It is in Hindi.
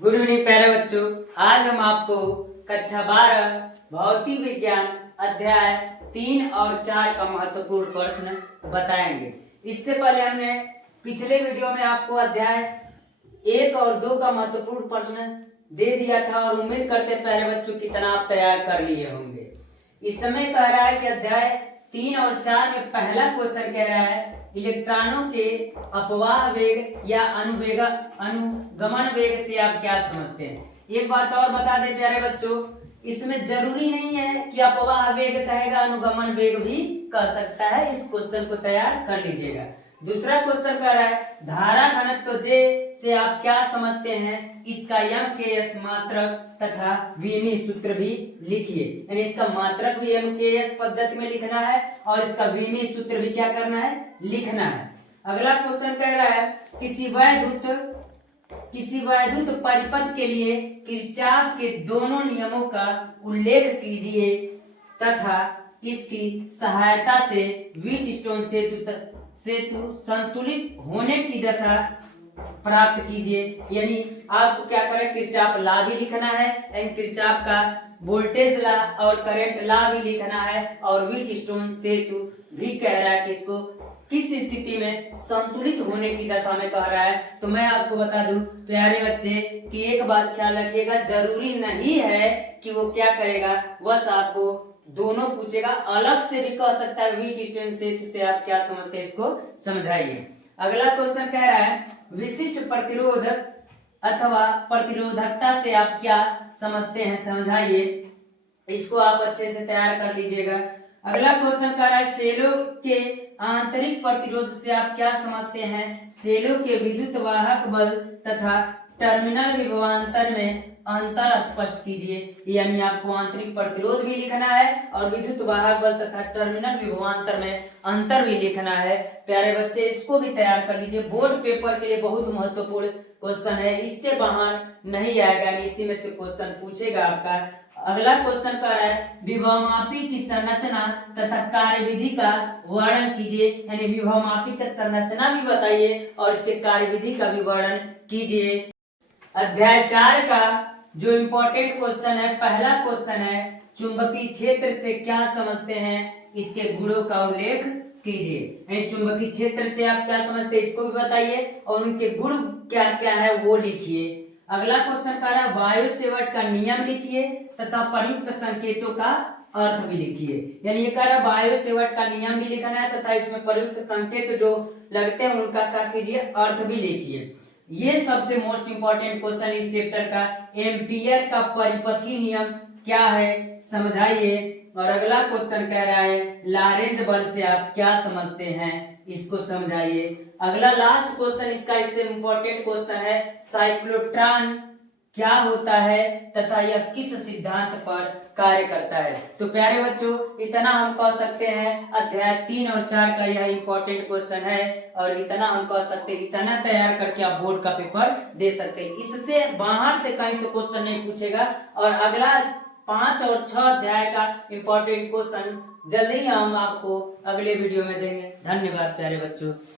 गुड इवनिंग प्यारे बच्चों। आज हम आपको कक्षा 12 भौतिक विज्ञान अध्याय 3 और 4 का महत्वपूर्ण प्रश्न बताएंगे। इससे पहले हमने पिछले वीडियो में आपको अध्याय 1 और 2 का महत्वपूर्ण प्रश्न दे दिया था और उम्मीद करते प्यारे बच्चों की तरह आप तैयार कर लिए होंगे। इस समय कह रहा है कि अध्याय 3 और 4 में पहला क्वेश्चन कह रहा है इलेक्ट्रॉनों के अपवाह वेग या अनुगमन वेग से आप क्या समझते हैं। एक बात और बता दें प्यारे बच्चों, इसमें जरूरी नहीं है कि अपवाह वेग कहेगा, अनुगमन वेग भी कह सकता है। इस क्वेश्चन को तैयार कर लीजिएगा। दूसरा क्वेश्चन कह रहा है धारा घनत्व J से आप क्या समझते हैं, इसका m के s मात्रक तथा विमी सूत्र भी लिखिए। यानी इसका मात्रक भी m के s पद्धति में लिखना है और इसका विमी सूत्र भी क्या करना है, लिखना है। अगला क्वेश्चन कह रहा है किसी वैद्युत परिपथ के लिए किरचॉफ के दोनों नियमों का उल्लेख कीजिए तथा इसकी सहायता से व्हीटस्टोन सेतु संतुलित होने की दशा प्राप्त कीजिए। यानी आपको क्या करें, किरचॉफ लॉ भी लिखना है, यानी किरचॉफ का वोल्टेज लॉ और करंट लॉ भी लिखना है और व्हीटस्टोन सेतु भी कह रहा है कि इसको किस स्थिति में संतुलित होने की दशा में कह रहा है। तो मैं आपको बता दूं प्यारे बच्चे कि एक बात ख्याल रखिएगा, जरूरी नहीं है कि वो क्या करेगा, बस आपको दोनों पूछेगा, अलग से भी कह सकता है व्हीटस्टोन सेतु से आप क्या समझते हैं इसको समझाइए। अगला क्वेश्चन कह रहा है विशिष्ट प्रतिरोध अथवा प्रतिरोधकता से आप क्या समझते हैं, समझाइए। इसको आप अच्छे से तैयार कर लीजिएगा। अगला क्वेश्चन कह रहा है सेलों के आंतरिक प्रतिरोध से आप क्या समझते हैं, सेलों के विद्युत वाहक बल तथा टर्मिनल विभवांतर में अंतर स्पष्ट कीजिए। यानी आपको आंतरिक प्रतिरोध भी लिखना है और विद्युत वाहक बल तथा टर्मिनल विभवांतर में अंतर भी लिखना है। प्यारे बच्चे इसको भी तैयार कर लीजिए, बोर्ड पेपर के लिए बहुत महत्वपूर्ण क्वेश्चन है, इससे बाहर नहीं आएगा, इसी में से क्वेश्चन पूछेगा आपका। अगला क्वेश्चन कह रहा है विभवमापी की संरचना तथा कार्यविधि का वर्णन कीजिए। यानी विभवमापी की संरचना भी बताइए और इसके कार्यविधि का भी वर्णन कीजिए। अध्याय 4 का जो इम्पोर्टेंट क्वेश्चन है, पहला क्वेश्चन है चुंबकीय क्षेत्र से क्या समझते हैं, इसके गुणों का उल्लेख कीजिए। यानी चुंबकीय क्षेत्र से आप क्या समझते हैं इसको भी बताइए और उनके गुण क्या क्या है वो लिखिए। अगला क्वेश्चन कह रहा है वायु सेवट का नियम लिखिए तथा प्रयुक्त संकेतों का अर्थ भी लिखिए। यानी ये कह रहा है वायु सेवट का नियम भी लिखना है तथा इसमें प्रयुक्त संकेत जो लगते हैं उनका क्या कीजिए, अर्थ भी लिखिए। ये सबसे मोस्ट इंपॉर्टेंट क्वेश्चन इस चैप्टर का, एम्पियर का परिपथी नियम क्या है समझाइए। और अगला क्वेश्चन कह रहा है लॉरेंज बल से आप क्या समझते हैं, इसको समझाइए। अगला लास्ट क्वेश्चन इसका इससे इंपॉर्टेंट क्वेश्चन है साइक्लोट्रॉन क्या होता है तथा यह किस सिद्धांत पर कार्य करता है। तो प्यारे बच्चों इतना हम कह सकते हैं, अध्याय 3 और 4 का यह इंपॉर्टेंट क्वेश्चन है और इतना हम कह सकते हैं, इतना तैयार करके आप बोर्ड का पेपर दे सकते हैं। इससे बाहर से कहीं से क्वेश्चन नहीं पूछेगा और अगला 5 और 6 अध्याय का इंपॉर्टेंट क्वेश्चन जल्दी ही हम आपको अगले वीडियो में देंगे। धन्यवाद प्यारे बच्चों।